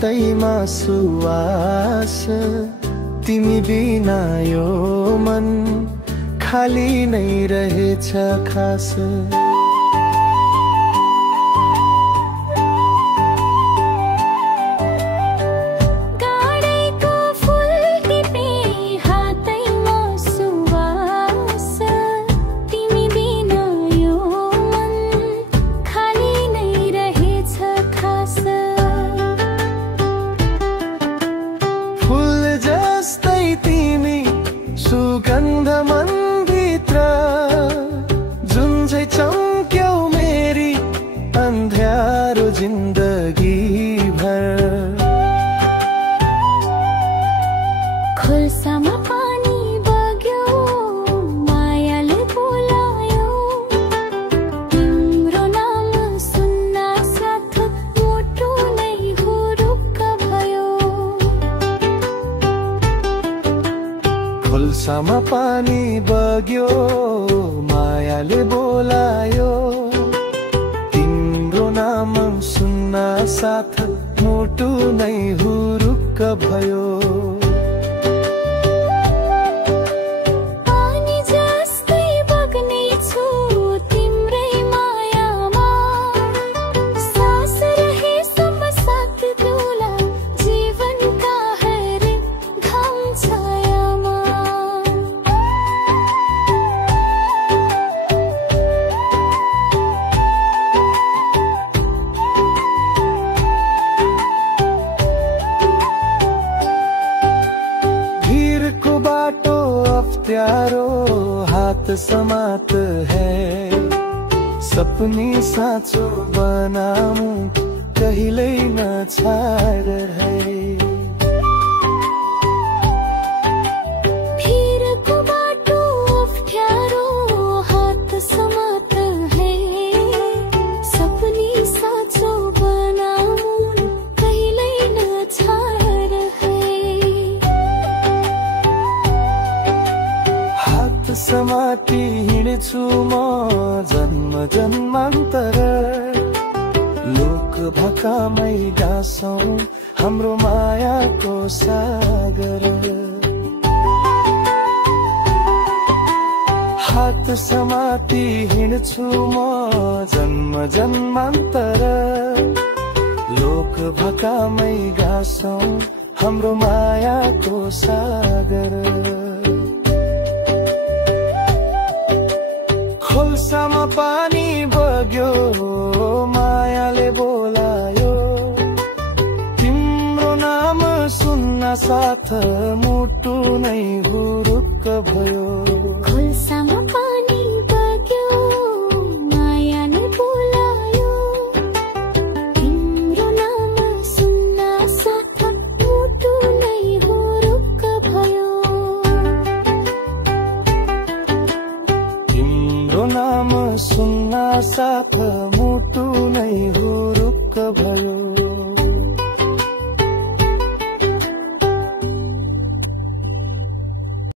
हातैमा सुवास तिमी बिना यो मन खाली नै रहेछ खास सुगन्ध मन भित्र जुन चाहिँ चम्क्यौ मेरी अन्ध्यारो जिन्दगी भर खोल्सामा पानी बग्यो मायाले बोलायो तिम्रो नाम सुन्न साथ मुटु नै हुरुक्क भयो खोल्सामा पानी बग्यो मायाले बोलायो तिम्रो नाम सुन्न साथ मुटु नै हुरुक्क भयो पानी जस्तै बग्ने छु तिम्रै मायामा सास रहेसम्म साथ दुला जीवनका हरेक घाम छायामा को बाटो अफ्त्यारो हात समात है सपनी साँचो बनाऊं कहिल्यै नछाड है भिरको बाटो अफ्ठ्यारो हात समात है सपनी साँचो बनाऊं कहिल्यै नछाड है समाती हिँड्छु म जन्म जन्मान्तर लोक भकामै गाँसौं हाम्रो मायाको सागर हात समाती हिँड्छु म जन्म जन्मान्तर लोक भकामै गाँसौं हाम्रो मायाको सागर खोल्सामा पानी बग्यो मायाले बोलायो तिम्रो नाम सुन्न साथ मुटु नै हुरुक्क भयो खोल्सामा पानी बग्यो मायाले बोलायो तिम्रो नाम सुन्न साथ मुटु नै हुरुक्क भयो नाम सुन्न साथ